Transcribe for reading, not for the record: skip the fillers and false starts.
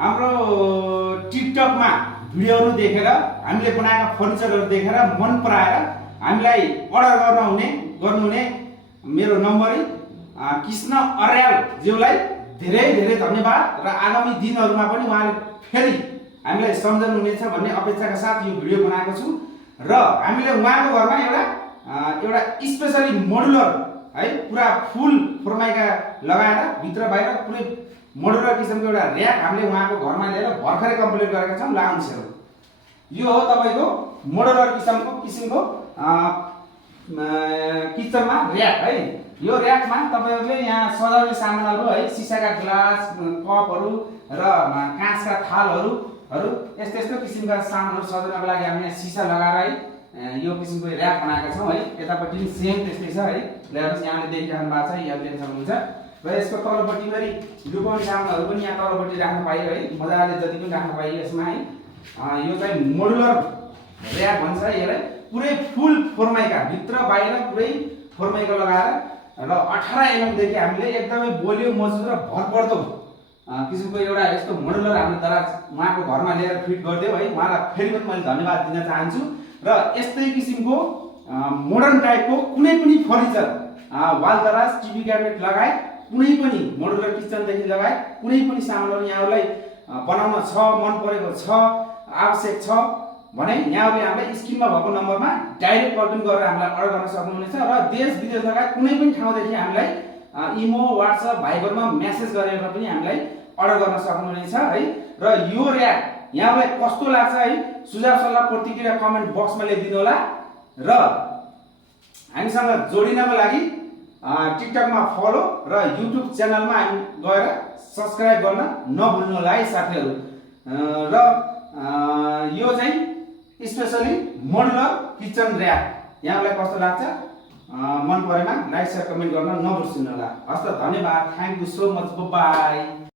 हाम्रो टिकटकमा भिडियोहरू देखेर हामीले बनाएका फर्निचरहरू देखेर मन पराएर हामीलाई अर्डर गर्नुहुने मेरो नम्बरी कृष्ण अर्याल ज्यूलाई धेरै धेरै धन्यवाद र आगामी दिनहरूमा पनि उहाँले फेरि हामीलाई सम्झनुहुनेछ भन्ने अपेक्षाका साथ यो भिडियो बनाएको छु र हामीले उहाँको घरमा एउटा स्पेसली मोडुलर है पुरा फुल फर्माइका लगाएर भित्र बाहिर पुरै मोडुलर किसिमको एउटा र्याक हामीले उहाँको घरमा ल्याएर भर्खरै कम्प्लिट गरेका छौँ। लाउन्सहरू यो हो तपाईको मोडुलर किसिमको किचनमा र्याक है। यो र्याकमा तपाईहरुले यहाँ सजाउने सामानहरू है सिसाका ग्लास कपहरू र काँचका थालहरू यस्तो किसिमका सामानहरू सजाउनको लागि हामीले सिसा लगाएर है यो किसिमको र्याक बनाएका छौँ है। यतापट्टि सेम त्यस्तै छ है। हेर्नुस् यहाँले देखिरहनु भएको छ, यहाँ देख्न सक्नुहुन्छ र यसको तलपट्टि फेरि लुकाउने सामानहरू पनि यहाँ तलपट्टि राख्न पाइयो है। मजाले जति पनि राख्न पाइयो यसमा है। यो चाहिँ मोडुलर र्याक भन्छ यसलाई। पुरै फुल फोर्माइका भित्र बाहिर पुरै फोर्माइका लगाएर र 18 mm देखि हामीले एकदमै बलियो मजबुत र भरपर्दो किसिमको एउटा यस्तो मोडुलर हामीले दराज उहाँको घरमा ल्याएर फिट गरिदियो है। उहाँलाई फेरि पनि मैले धन्यवाद दिन चाहन्छु र यस्तै किसिमको मोडर्न टाइपको कुनै पनि फर्निचर वाल दराज टिभी क्याबिनेट लगायत कुनै पनि मोडुलर किचनदेखि लगायत कुनै पनि सामानहरू यहाँहरूलाई बनाउन छ, मन परेको छ, आवश्यक छ भने यहाँहरूले हामीलाई स्क्रिनमा भएको नम्बरमा डाइरेक्ट कल पनि गरेर हामीलाई अर्डर गर्न सक्नुहुनेछ र देश विदेश लगायत कुनै पनि ठाउँदेखि हामीलाई इमो व्हाट्सएप भाइबरमा मेसेज गरेर पनि हामीलाई अर्डर गर्न सक्नुहुनेछ है। र यो र्याक यहाँलाई कस्तो लाग्छ है सुझाव सल्लाह प्रतिक्रिया कमेन्ट बक्समा लेखिदिनु होला र हामीसँग जोडिनको लागि टिकटकमा फलो र युट्युब च्यानलमा हामी गएर सब्स्क्राइब गर्न नभुल्नु होला है साथीहरू। र यो चाहिँ स्पेसली मोडुलर किचन र्याक यहाँलाई कस्तो लाग्छ मन परेमा लाइक शेयर कमेन्ट गर्न नबिर्सनु होला। हस् त, धन्यवाद। Thank you so much. By.